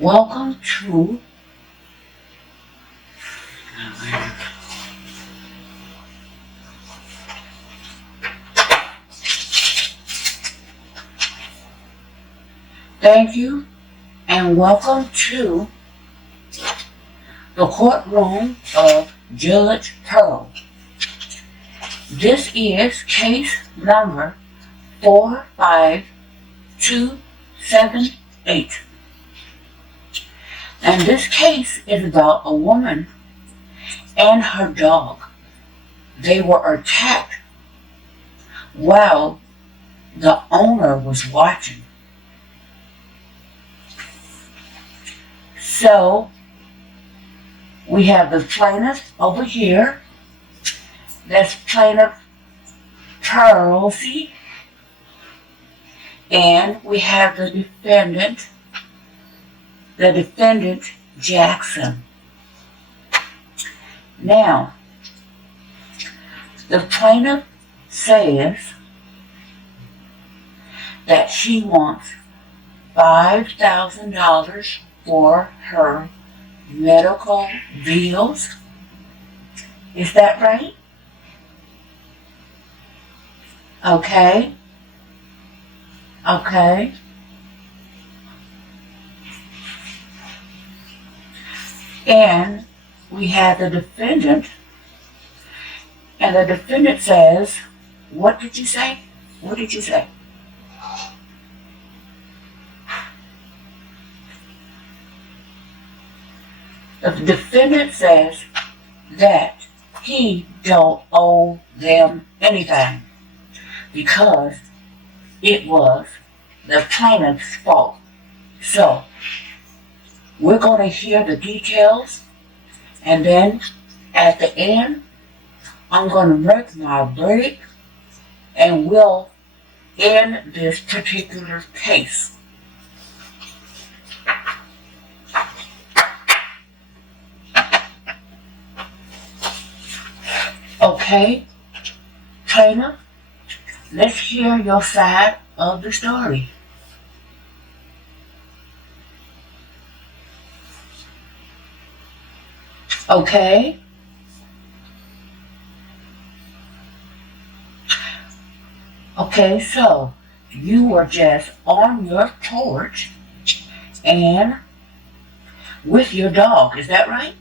Welcome to Thank you and welcome to the courtroom of Judge Pearl. This is case number 45278. And this case is about a woman and her dog. They were attacked while the owner was watching. So, we have the plaintiff over here. That's Plaintiff Pearlsy. And we have the defendant Jackson. Now, the plaintiff says that she wants $5,000 for her medical bills. Is that right? Okay. And we have the defendant, and the defendant says, what did you say? The defendant says that he don't owe them anything because it was the plaintiff's fault. So, we're going to hear the details, and then at the end, I'm going to make my break, and we'll end this particular case. Okay, plaintiff, let's hear your side of the story. Okay. Okay, so you were just on your porch and with your dog, is that right?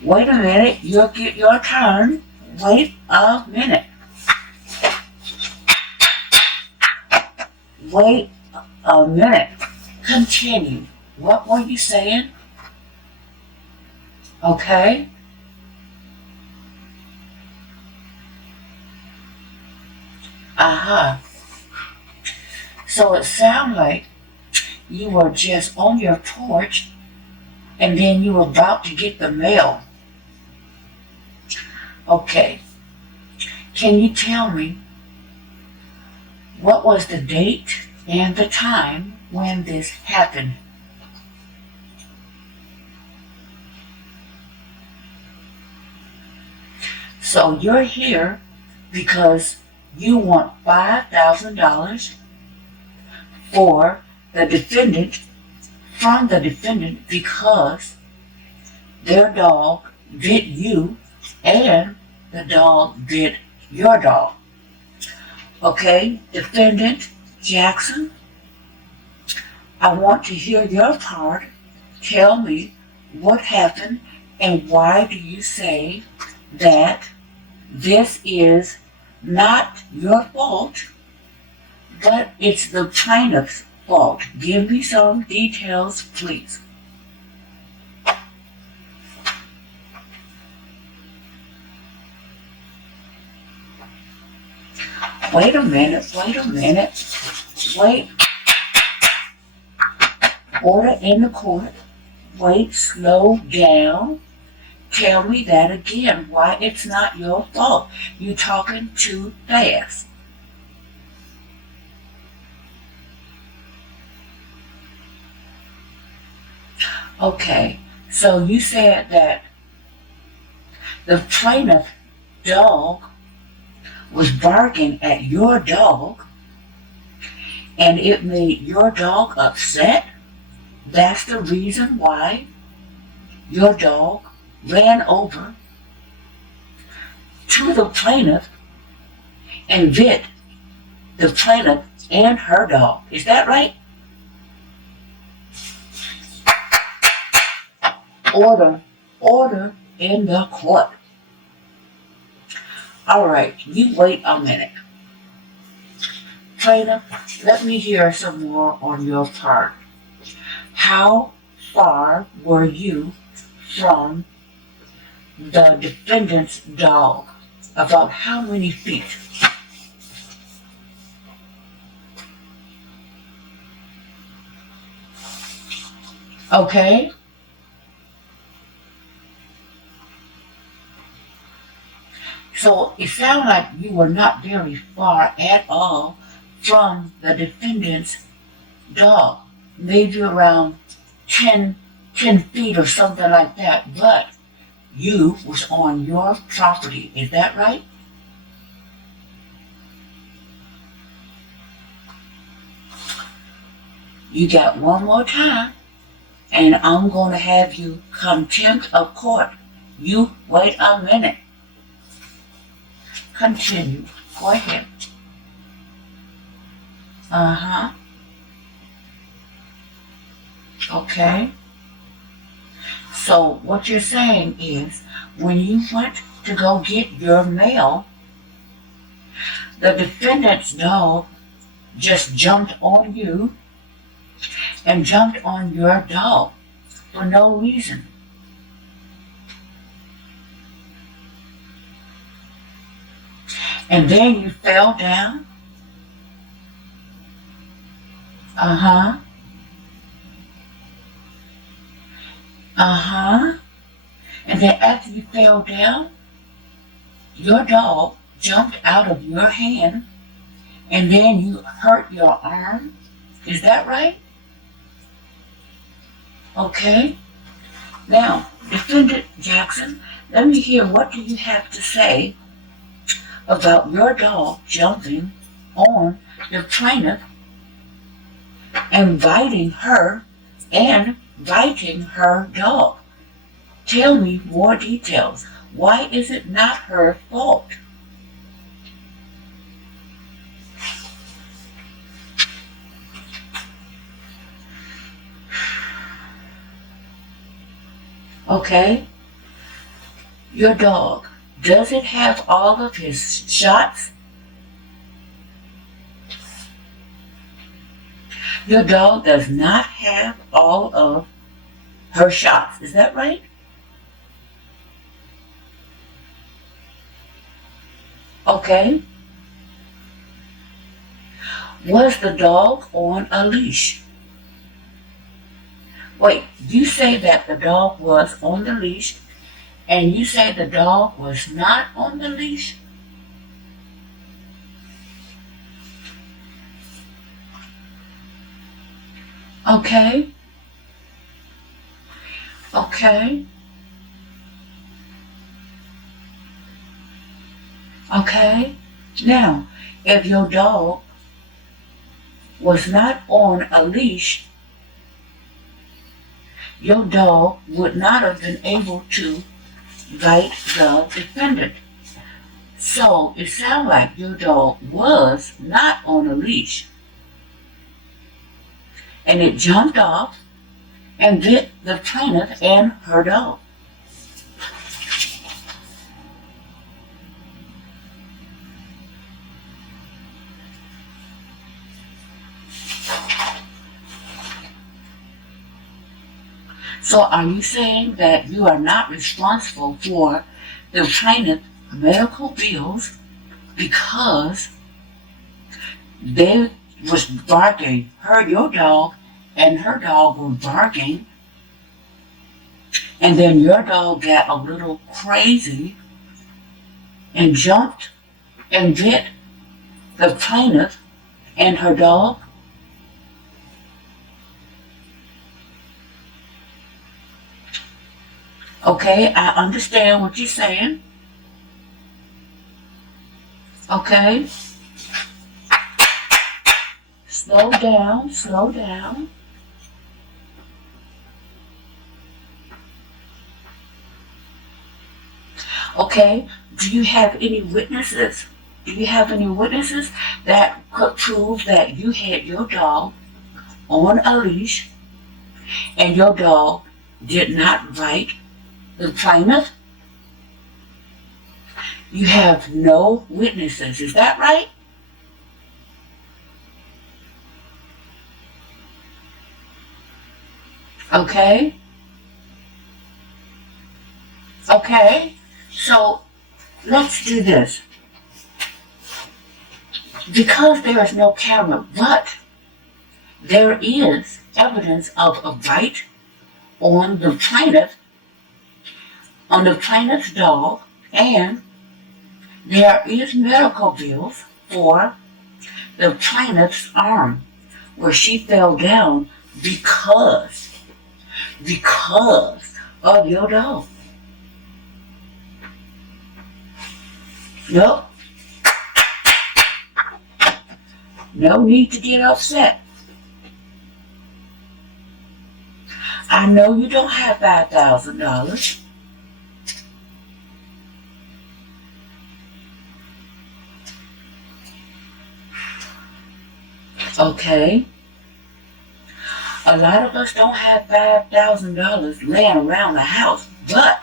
Wait a minute, you'll get your turn. Wait a minute. Wait a minute. Continue. What were you saying? Okay. So it sounds like you were just on your porch and then you were about to get the mail. Okay. Can you tell me what was the date and the time when this happened? So you're here because you want $5,000 for the defendant, from the defendant, because their dog bit you and the dog bit your dog. Okay, Defendant Jackson, I want to hear your part. Tell me what happened and why do you say that this is not your fault, but it's the plaintiff's fault. Give me some details, please. Wait a minute. Wait. Order in the court. Wait, slow down. Tell me that again, why it's not your fault. You're talking too fast. Okay, so you said that the plaintiff dog was barking at your dog and it made your dog upset, that's the reason why your dog ran over to the plaintiff and bit the plaintiff and her dog. Is that right? Order in the court. All right, you wait a minute. Plaintiff, let me hear some more on your part. How far were you from the defendant's dog? About how many feet? Okay. So it sounded like you were not very far at all from the defendant's dog. Maybe around 10 feet or something like that, but you was on your property. Is that right? You got one more time, and I'm going to have you contempt of court. You wait a minute. Continue. Go ahead. Okay. So what you're saying is, when you went to go get your mail, the defendant's dog just jumped on you and jumped on your dog for no reason. And then you fell down. And then after you fell down, your dog jumped out of your hand and then you hurt your arm. Is that right? Okay. Now, Defendant Jackson, let me hear, what do you have to say about your dog jumping on the plaintiff and biting her and biting her dog? Tell me more details. Why is it not her fault? Okay. Your dog, does it have all of his shots? Your dog does not have all of her shots. Is that right? Okay. Was the dog on a leash? Wait, you say that the dog was on the leash, and you say the dog was not on the leash? Okay. Okay. Okay. Now, if your dog was not on a leash, your dog would not have been able to bite the defendant. So it sounds like your dog was not on a leash, and it jumped off and bit the plaintiff and her dog. So are you saying that you are not responsible for the plaintiff's medical bills because they was barking, your dog and her dog were barking, and then your dog got a little crazy and jumped and bit the plaintiff and her dog? Okay, I understand what you're saying. Okay? Slow down, slow down. Okay, do you have any witnesses? Do you have any witnesses that could prove that you had your dog on a leash and your dog did not bite the plaintiff? You have no witnesses, is that right? Okay? Okay, so let's do this. Because there is no camera, but there is evidence of a bite on the plaintiff's dog, and there is medical bills for the plaintiff's arm, where she fell down because of your dog. Nope. No need to get upset. I know you don't have $5,000. Okay. A lot of us don't have $5,000 laying around the house, but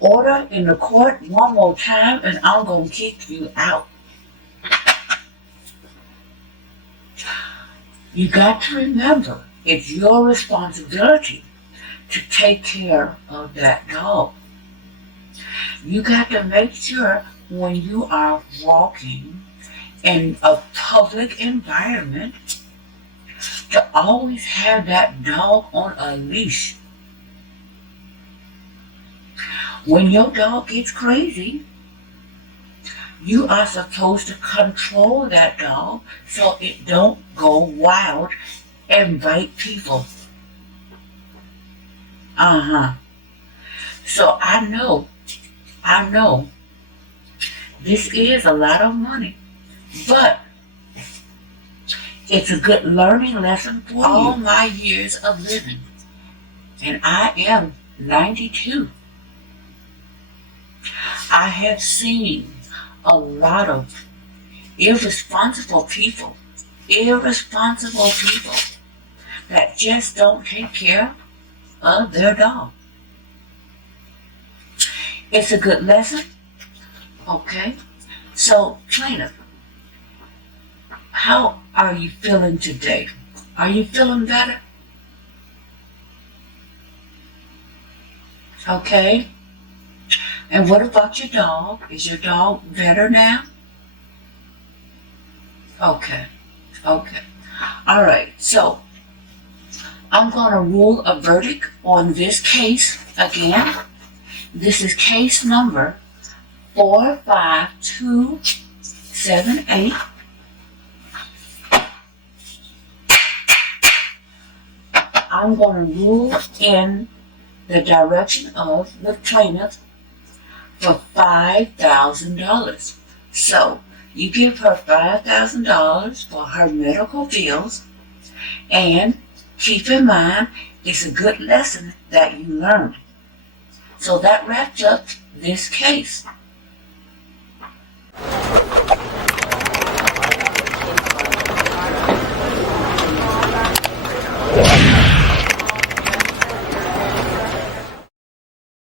order in the court one more time and I'm going to kick you out. You got to remember, it's your responsibility to take care of that dog. You got to make sure when you are walking in a public environment to always have that dog on a leash. When your dog gets crazy, you are supposed to control that dog so it don't go wild and bite people. So I know this is a lot of money, but it's a good learning lesson for all my years of living. And I am 92. I have seen a lot of irresponsible people that just don't take care of their dog. It's a good lesson. Okay, so plaintiff, how are you feeling today? Are you feeling better? Okay, and what about your dog? Is your dog better now? Okay, all right, so I'm going to rule a verdict on this case again. This is case number 45278. I'm going to rule in the direction of the plaintiff for $5,000. So you give her $5,000 for her medical bills, and keep in mind it's a good lesson that you learned. So that wraps up this case.